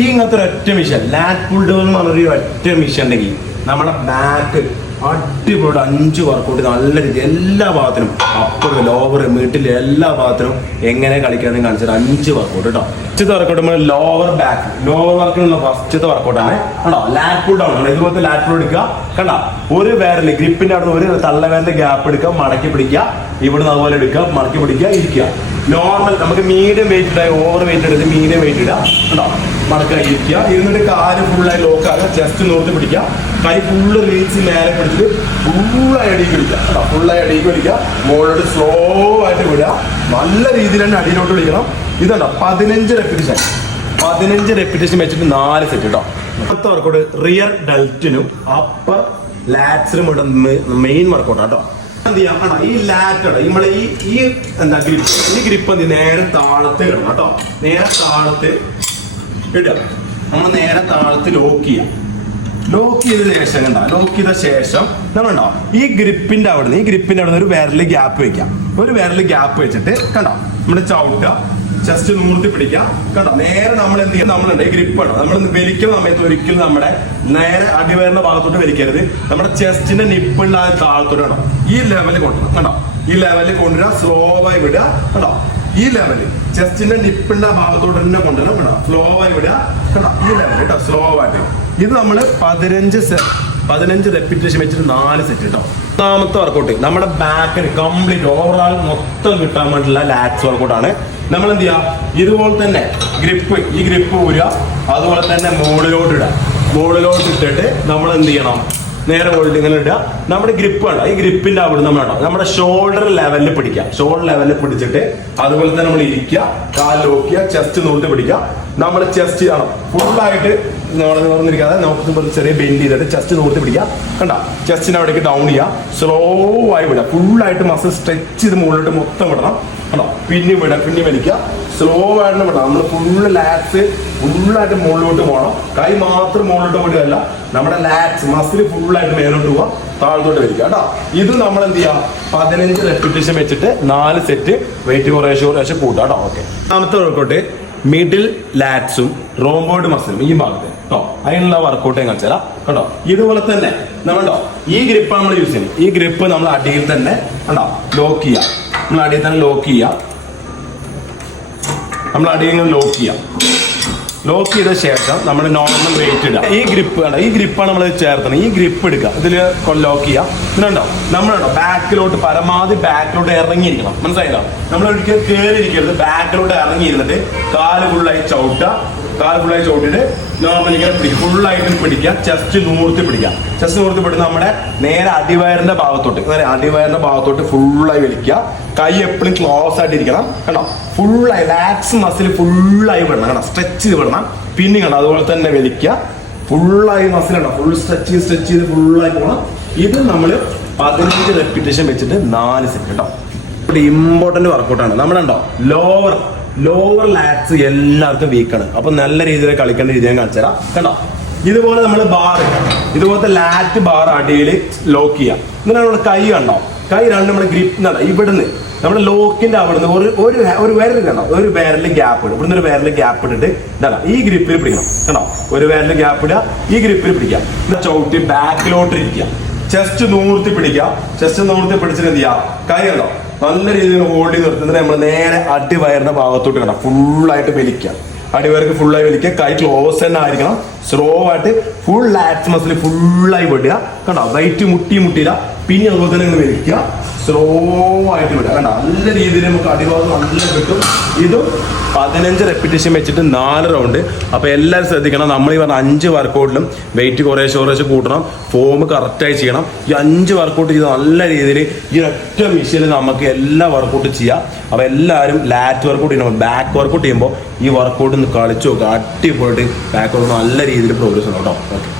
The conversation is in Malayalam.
ഇങ്ങനത്തെ ഒരൊറ്റ മിഷൻ ലാറ്റ് പുൾ ഡൗൺ എന്ന് പറഞ്ഞൊരു ഒറ്റ മിഷൻ ഉണ്ടെങ്കിൽ നമ്മുടെ ബാക്ക് അടിപൊളി 5 വർക്കൗട്ട് നല്ല രീതി എല്ലാ ഭാഗത്തിനും അപ്പർ ലോവർ മിഡിൽ എല്ലാ ഭാഗത്തിനും എങ്ങനെ കളിക്കാമെന്ന് കാണിച്ചത് 5 വർക്കൗട്ട് കേട്ടോ. ഫസ്റ്റത്തെ വർക്കൗട്ട് നമ്മൾ ലോവർ ബാക്ക് ലോവർ വർക്കിനുള്ള ഫസ്റ്റത്തെ വർക്കൗട്ടാണ് കണ്ടോ. ലാറ്റ് പുൾ ഡൗൺ ഇതുപോലത്തെ ലാറ്റ് പുൾ എടുക്കുക കണ്ടോ. ഒരു വിരല് ഗ്രിപ്പിന്റെ അവിടെ ഒരു തള്ളവേറിന്റെ ഗ്യാപ്പ് എടുക്കുക, മടക്കി പിടിക്കുക, ഇവിടുന്ന് അതുപോലെ എടുക്കുക, മടക്കി പിടിക്കുക, ഇരിക്കുക. നോർമൽ നമുക്ക് മീഡിയം വെയിറ്റ് ഇടാം, ഓവർ വെയിറ്റ് എടുത്ത് മീഡിയം വെയിറ്റ് ഇടാം കണ്ടോ. മടക്കുക, ഇരിക്കുക, ഇരുന്നിട്ട് കാല് ഫുള്ളായി ലോക്ക് ആക്കുക, ചെസ്റ്റ് നോർത്ത് പിടിക്കുക, കൈ ഫുള്ള് റീച്ച് മേലെ പിടിച്ചിട്ട് ഫുള്ളായി അടിക്ക് പിടിക്കുക കേട്ടോ. ഫുള്ളായി അടിക്ക് പിടിക്കുക, മുകളിലോട്ട് സ്ലോ ആയിട്ട് വിടുക, നല്ല രീതിയിൽ തന്നെ അടിയിലോട്ട് പിടിക്കണം. ഇതുണ്ടോ 15 റെപ്പിറ്റേഷൻ 15 റെപ്പിറ്റേഷൻ വെച്ചിട്ട് 4 സെറ്റ് കേട്ടോ. അടുത്ത വർക്കൗട്ട് റിയർ ഡെൽറ്റിനും അപ്പർ ലാറ്റ്സിനും ഇവിടെ മെയിൻ വർക്കൗട്ടാണ് കേട്ടോ. എന്ത് ചെയ്യാം ഈ ലാറ്റ് നമ്മളെ ഈ എന്താ ഗ്രിപ്പ്, ഈ ഗ്രിപ്പ് എന്ത് നേരെ താഴത്ത് ഇടണം കേട്ടോ. നേരെ താഴത്ത് ഇടുക, നമ്മൾ നേരെ താഴത്ത് ലോക്ക് ചെയ്യാം. ലോക്ക് ചെയ്ത ശേഷം കണ്ടോ, ലോക്ക് ചെയ്ത ശേഷം നമ്മളുണ്ടോ ഈ ഗ്രിപ്പിന്റെ അവിടെ ഒരു വിരല് ഗ്യാപ്പ് വെക്കാം. ഒരു വിരല് ഗ്യാപ്പ് വെച്ചിട്ട് കണ്ടോ നമ്മുടെ ചവിട്ടുക, ചെസ്റ്റ് നൂർത്തി പിടിക്കാം കണ്ടോ. നേരെ നമ്മൾ എന്ത് ചെയ്യാം, നമ്മളുണ്ട് ഈ ഗ്രിപ്പ് ഉണ്ടോ, നമ്മൾ വലിക്കുന്ന സമയത്ത് ഒരിക്കലും നമ്മുടെ നേരെ അടിവയറിന്റെ ഭാഗത്തോട്ട് വലിക്കരുത്. നമ്മുടെ ചെസ്റ്റിന്റെ നിപ്പിള്ള താഴത്തോട്ട് കണ്ടോ ഈ ലെവലിൽ കൊണ്ടുവരണം കണ്ടോ. ഈ ലെവലിൽ കൊണ്ടുവരിക, സ്ലോ ആയി വിടുക കണ്ടോ. ഈ ലെവലിൽ ചെസ്റ്റിന്റെ നിപ്പിന്റെ ഭാഗത്തോട്ട് തന്നെ കൊണ്ടുവരണം കണ്ടോ. സ്ലോ ആയി വിടുക കണ്ടോ. ഈ ലെവൽ കേട്ടോ, സ്ലോ ആയിട്ട്. ഇത് നമ്മള് 15 റെപ്പിറ്റേഷൻ വെച്ചിട്ട് 4 സെറ്റ് കേട്ടോ. ഒന്നാമത്തെ വർക്കൗട്ട് നമ്മുടെ ബാക്കിന് കംപ്ലീറ്റ് ഓവറോൾ മൊത്തം കിട്ടാൻ വേണ്ടിയുള്ള ലാറ്റ്സ് വർക്കൗട്ടാണ്. നമ്മൾ എന്ത് ചെയ്യുക, ഇതുപോലെ തന്നെ ഈ ഗ്രിപ്പ് ഊരുക, അതുപോലെ തന്നെ മുകളിലോട്ട് ഇടുക. മുകളിലോട്ട് ഇട്ടിട്ട് നമ്മൾ എന്ത് ചെയ്യണം, നേരെ മുകളിൽ ഇങ്ങനെ ഇടുക. നമ്മുടെ ഗ്രിപ്പ് വേണ്ട, ഈ ഗ്രിപ്പിന്റെ അവിടെ നമ്മൾ ഇടാം, നമ്മുടെ ഷോൾഡർ ലെവലിൽ പിടിക്കുക. ഷോൾഡർ ലെവലിൽ പിടിച്ചിട്ട് അതുപോലെ തന്നെ നമ്മൾ ഇരിക്കുക, കാല് നോക്കുക, ചെസ്റ്റ് നൂർത്തി പിടിക്കുക. നമ്മൾ ചെസ്റ്റ് ആണ് ഫുള്ളായിട്ട് നോർന്നിരിക്കാതെ നമുക്ക് ചെറിയ ബെൻഡ് ചെയ്തിട്ട് ചെസ്റ്റ് നൂർത്തി പിടിക്കുക കണ്ട. ചെസ്റ്റിന് അവിടേക്ക് ഡൗൺ ചെയ്യുക, സ്ലോ ആയി വിടുക, ഫുള്ളായിട്ട് മസിൽ സ്ട്രെച്ച് ചെയ്ത് മുകളിലോട്ട് മൊത്തം വിടണം കണ്ടോ. പിന്നെ വിടുക, പിന്നെ വലിക്കുക, സ്ലോ ആയിട്ട് വിടാം. നമ്മൾ ഫുള്ള് ലാറ്റ്സ് ഫുള്ളായിട്ട് മുകളിലോട്ട് പോകണം. കൈ മാത്രം മുകളിലോട്ട് വിടുകയല്ല, നമ്മുടെ ലാറ്റ്സ് മസിൽ ഫുള്ളായിട്ട് മേലോട്ട് പോവുക, താഴത്തോട്ട് വലിക്കുക കേട്ടോ. ഇത് നമ്മൾ എന്ത് ചെയ്യുക, 15 റെപ്പിറ്റേഷൻ വെച്ചിട്ട് 4 സെറ്റ് വെയിറ്റ് കുറേശ്ശെ കൂട്ടാം കേട്ടോ. ഓക്കെ, രണ്ടാമത്തെ വർക്കൗട്ട് മിഡിൽ ലാറ്റ്സും റോംബോയിഡ് മസിലും ഈ ഭാഗത്ത് കേട്ടോ. അതിനുള്ള വർക്കൗട്ട് ഞാൻ കാണിച്ചു തരാം കേട്ടോ. ഇതുപോലെ തന്നെ നമ്മളുണ്ടോ ഈ ഗ്രിപ്പ് നമ്മൾ യൂസ് ചെയ്യും. ഈ ഗ്രിപ്പ് നമ്മൾ അടിയിൽ തന്നെ കണ്ടോ ലോക്ക് ചെയ്യാം. നമ്മൾ അടിയിൽ തന്നെ ലോക്ക് ചെയ്യാം. നമ്മൾ അടിയിൽ ലോക്ക് ചെയ്യാം. ലോക്ക് ചെയ്ത ശേഷം നമ്മൾ നോർമൽ വെയിറ്റ് ഇടുക. ഈ ഗ്രിപ്പ് കണ്ടോ, ഈ ഗ്രിപ്പാണ് നമ്മൾ ചേർത്തത്. ഈ ഗ്രിപ്പ് എടുക്കുക, ഇതിൽ ലോക്ക് ചെയ്യുക. ഇതിനുണ്ടോ നമ്മളുണ്ടോ ബാക്കിലോട്ട് പരമാവധി ബാക്കിലോട്ട് ഇറങ്ങിയിരിക്കണം. മനസ്സിലായില്ലോ, നമ്മൾ ഒരിക്കലും കയറിയിരിക്കരുത്, ബാക്കിലോട്ട് ഇറങ്ങിയിരുന്നിട്ട് കാല് ഫുള്ളായി ചവിട്ടുക. കാല് ഫുള്ളായി ചവിട്ടിട്ട് നോർമലി ഇങ്ങനെ പിടിക്കുക, ഫുള്ളായിട്ട് പിടിക്കുക, ചെസ്റ്റ് നൂർത്തി പിടിക്കുക. ചെസ്റ്റ് നൂർത്തി പിടിച്ച് നമ്മുടെ നേരെ അടിവയറിന്റെ ഭാഗത്തോട്ട് ഫുള്ളായി വലിക്കുക. കൈ എപ്പോഴും ക്ലോസ് ആയിട്ട് ഇരിക്കണം കണ്ടോ. ഫുള്ളായി ലാറ്റ്സ് മസിൽ ഫുള്ളായി വിടണം കണ്ടോ, സ്ട്രെച്ച് ചെയ്ത് വിടണം. പിന്നെ കണ്ടോ അതുപോലെ തന്നെ വലിക്കുക, ഫുള്ളായി മസിൽ ഉണ്ടോ, ഫുൾ സ്ട്രെച്ച് ചെയ്ത് ഫുള്ളായി പോകണം. ഇത് നമ്മൾ 15 റെപ്പിറ്റേഷൻ വെച്ചിട്ട് 4 സെറ്റ് കേട്ടോ. ഇമ്പോർട്ടന്റ് വർക്കൗട്ടാണ്. നമ്മളുണ്ടോ ലോവർ ലാറ്റ്സ് എല്ലാവർക്കും വീക്കാണ്. അപ്പൊ നല്ല രീതിയിൽ കളിക്കേണ്ട രീതി ഞാൻ കാണിച്ചു തരാം കണ്ടോ. ഇതുപോലെ നമ്മൾ ഇതുപോലത്തെ ലാറ്റ് ബാർ അടിയിൽ ലോക്ക് ചെയ്യാം. എന്നിട്ട് നമ്മൾ കൈ കണ്ടോ, കൈ രണ്ട് നമ്മുടെ ഗ്രിപ്പ് നട ഇവിടുന്ന് നമ്മുടെ ലോക്കിന്റെ അവിടുന്ന് ഒരു വിരൽ കണ്ടോ, ഒരു വിരല് ഗ്യാപ്പ് ഇടും. ഇവിടുന്ന് ഒരു വിരല് ഗ്യാപ്പ് ഇട്ടിട്ട് ഇതാ ഈ ഗ്രിപ്പിൽ പിടിക്കണം കണ്ടോ. ഒരു വിരല് ഗ്യാപ്പ് ഇടുക, ഈ ഗ്രിപ്പിൽ പിടിക്കാം. ചവിട്ടി ബാക്കിലോട്ട് ഇരിക്കുക, ചെസ്റ്റ് നൂർത്തി പിടിക്കുക. ചെസ്റ്റ് നൂർത്തി പിടിച്ചിട്ട് എന്ത് ചെയ്യാം, കൈ കണ്ടോ നല്ല രീതിയിൽ ഹോൾഡ് ചെയ്ത് നിർത്തുന്നത് നമ്മൾ നേരെ അടിവയറിന്റെ ഭാഗത്തോട്ട് കണ്ടോ ഫുള്ളായിട്ട് വലിക്കുക. അടിവയർക്ക് ഫുള്ളായി വലിക്കുക, കൈ ക്ലോസ് തന്നെ ആയിരിക്കണം. സ്ലോ ആയിട്ട് ഫുൾ ലാറ്റ്സ് മസിൽ ഫുള്ളായി വിടുക കണ്ടോ. വെയിറ്റ് മുട്ടിയില്ല. പിന്നെ അതുപോലെ തന്നെ ഇങ്ങനെ വലിക്കുക, സ്ലോ ആയിട്ട് വിടുക കണ്ടോ. നല്ല രീതിയിൽ നമുക്ക് അടിഭാഗം നല്ല കിട്ടും. ഇതും 15 റെപ്പിറ്റേഷൻ വെച്ചിട്ട് 4 റൗണ്ട്. അപ്പൊ എല്ലാവരും ശ്രദ്ധിക്കണം, നമ്മൾ ഈ പറഞ്ഞ 5 വർക്കൗട്ടിലും വെയിറ്റ് കുറേശ്ശെ കൂട്ടണം, ഫോം കറക്റ്റായി ചെയ്യണം. ഈ 5 വർക്കൗട്ട് ചെയ്ത് നല്ല രീതിയിൽ ഈ ഒറ്റ മെഷീനിൽ നമുക്ക് എല്ലാ വർക്കൗട്ടും ചെയ്യാം. അപ്പൊ എല്ലാവരും ലാറ്റ് വർക്കൗട്ട് ചെയ്യണം. ബാക്ക് വർക്കൗട്ട് ചെയ്യുമ്പോൾ ഈ വർക്കൗട്ട് ഒന്ന് കളിച്ചു നോക്കുക, അടിപൊളിയായിട്ട് ബാക്ക് വർക്കൗട്ട് നല്ല രീതിയിൽ പ്രോഗ്രസ് ഉണ്ട് കേട്ടോ. ഓക്കെ.